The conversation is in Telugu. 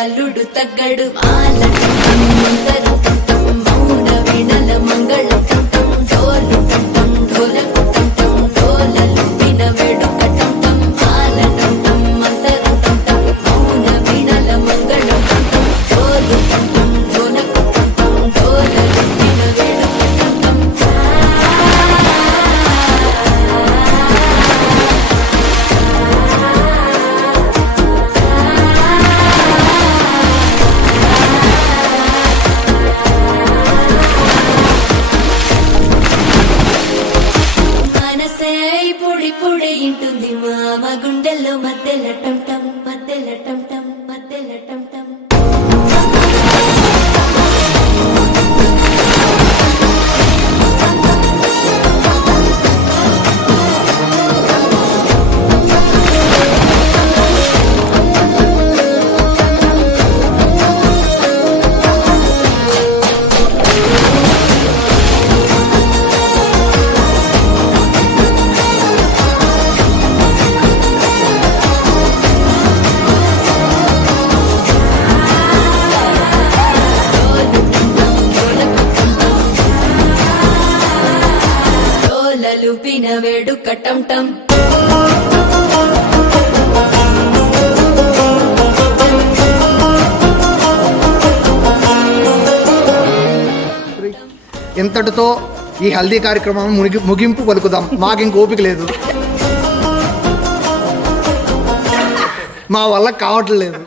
అల్లుడు తగ్గడు ఆలటం మందర కంఠం మౌన వీణల మంగళ కంఠం డోలు కంఠం ఢోలకు కంఠం డోలలు విన వేడుక కంఠం ఆలటం మందర కంఠం మౌన వీణల మంగళ కంఠం డోలు కంఠం ఢోలకు కంఠం డోలలు విన వేడుక కంఠం పొడి ఇంటుంది మామ గుండెల్లో మధ్యల టంటం మధ్యల టంటం మధ్యల టంటం లూపిన వేడుక టంటం ఇంతటితో ఈ హల్దీ కార్యక్రమం ముగింపు పలుకుదాం. మాకు ఇంక ఓపిక లేదు, మా వల్ల కావట్లేదు.